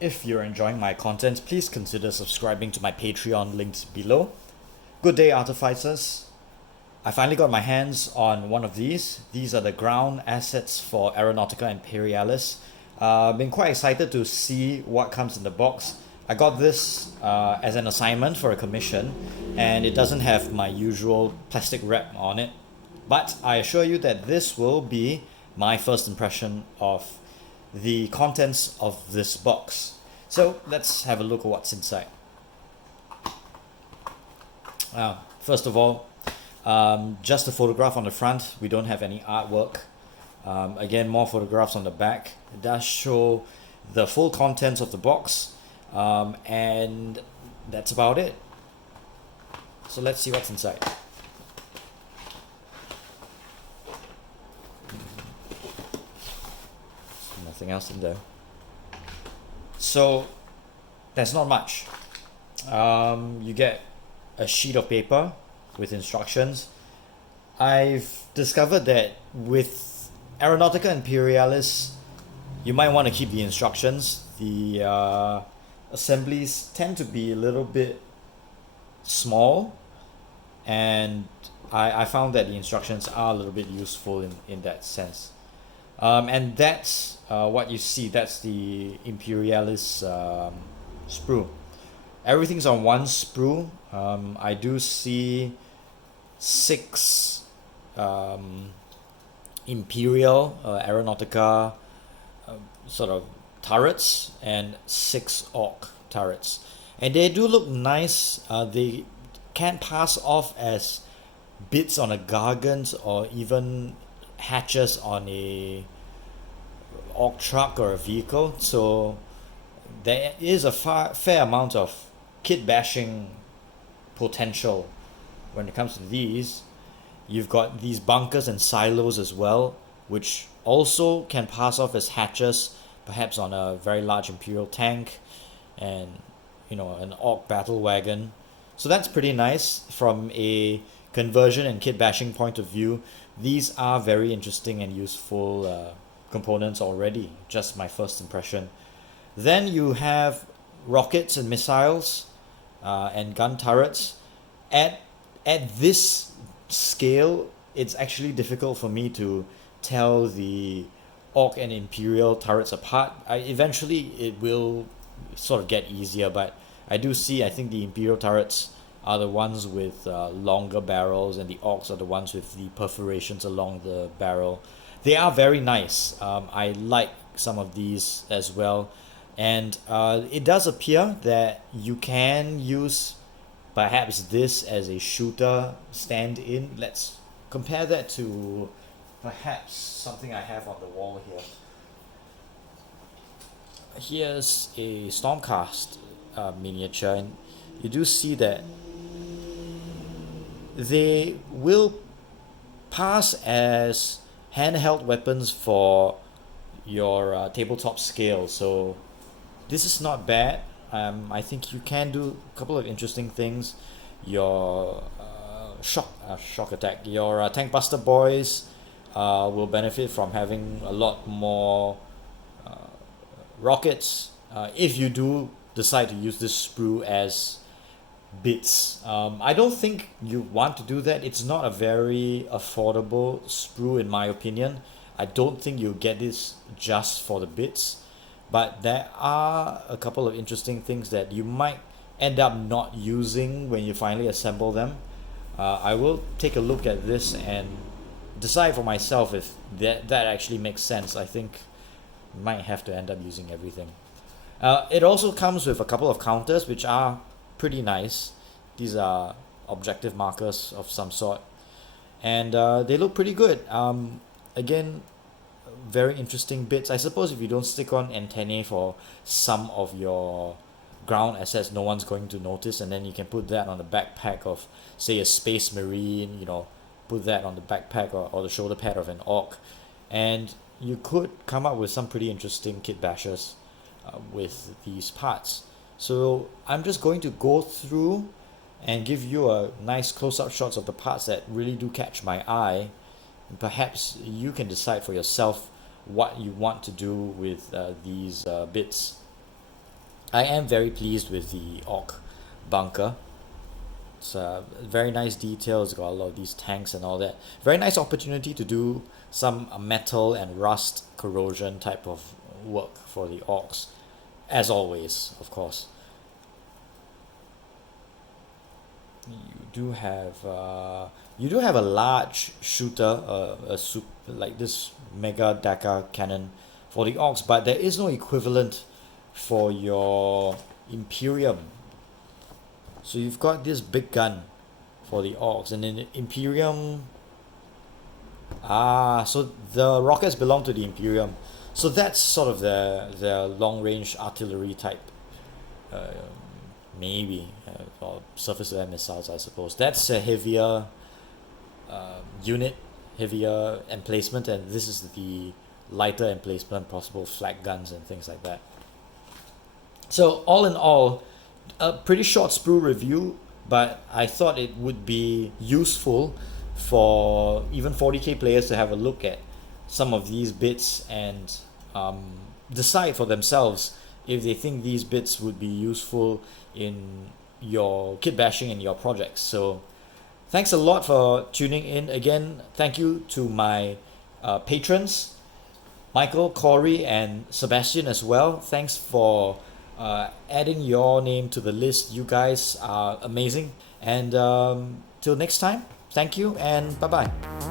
If you're enjoying my content, please consider subscribing to my Patreon linked below. Good day, Artificers. I finally got my hands on one of these. These are the ground assets for Aeronautica Imperialis. Been quite excited to see what comes in the box. I got this as an assignment for a commission, and it doesn't have my usual plastic wrap on it. But I assure you that this will be my first impression of the contents of this box. So let's have a look at what's inside. First of all, just a photograph on the front. We don't have any artwork. Again, more photographs on the back. It does show the full contents of the box, and that's about it. So let's see what's inside. Nothing else in there. So there's not much. You get a sheet of paper with instructions. I've discovered that with Aeronautica Imperialis, you might want to keep the instructions. The assemblies tend to be a little bit small, and I found that the instructions are a little bit useful in that sense. And that's what you see. That's the Imperialis sprue. Everything's on one sprue. I do see 6 Imperial Aeronautica sort of turrets and 6 Orc turrets, and they do look nice. They can pass off as bits on a Gargant or even hatches on a Orc truck or a vehicle. So there is a fair amount of kit bashing potential when it comes to these. You've got these bunkers and silos as well, which also can pass off as hatches, perhaps on a very large Imperial tank and an Orc battle wagon. So that's pretty nice from a conversion and kit bashing point of view. These are very interesting and useful components already, just my first impression. Then you have rockets and missiles and gun turrets. At this scale, it's actually difficult for me to tell the Orc and Imperial turrets apart. Eventually it will sort of get easier, but I think the Imperial turrets are the ones with longer barrels, and the Orcs are the ones with the perforations along the barrel. They are very nice. I like some of these as well, and it does appear that you can use perhaps this as a shooter stand-in. Let's compare that to perhaps something I have on the wall here. Here's a Stormcast miniature, and you do see that they will pass as handheld weapons for your tabletop scale. So this is not bad. I think you can do a couple of interesting things. Your shock attack, your tank buster boys will benefit from having a lot more rockets if you do decide to use this sprue as bits. I don't think you want to do that. It's not a very affordable sprue in my opinion. I don't think you'll get this just for the bits, but there are a couple of interesting things that you might end up not using when you finally assemble them. I will take a look at this and decide for myself if that actually makes sense. I think I might have to end up using everything. It also comes with a couple of counters which are pretty nice. These are objective markers of some sort, and they look pretty good. Again, very interesting bits. I suppose if you don't stick on antennae for some of your ground assets, no one's going to notice, and then you can put that on the backpack of, say, a Space Marine, put that on the backpack or the shoulder pad of an Orc, and you could come up with some pretty interesting kit bashers with these parts. So I'm just going to go through and give you a nice close-up shots of the parts that really do catch my eye. And perhaps you can decide for yourself what you want to do with these bits. I am very pleased with the Orc bunker. It's very nice details. Got a lot of these tanks and all that. Very nice opportunity to do some metal and rust corrosion type of work for the Orcs, as always, of course. You do have a large shooter, like this mega Dakar cannon for the Orcs, but there is no equivalent for your Imperium. So you've got this big gun for the Orcs, and then the Imperium. So the rockets belong to the Imperium. So that's sort of the long range artillery type, uh, maybe, or surface to air missiles, I suppose. That's a heavier unit, heavier emplacement, and this is the lighter emplacement, possible flak guns and things like that. So all in all, a pretty short sprue review, but I thought it would be useful for even 40k players to have a look at some of these bits and decide for themselves if they think these bits would be useful in your kit bashing and your projects. So thanks a lot for tuning in. Again, thank you to my patrons, Michael, Corey, and Sebastian as well. Thanks for adding your name to the list. You guys are amazing. And till next time, thank you and bye bye.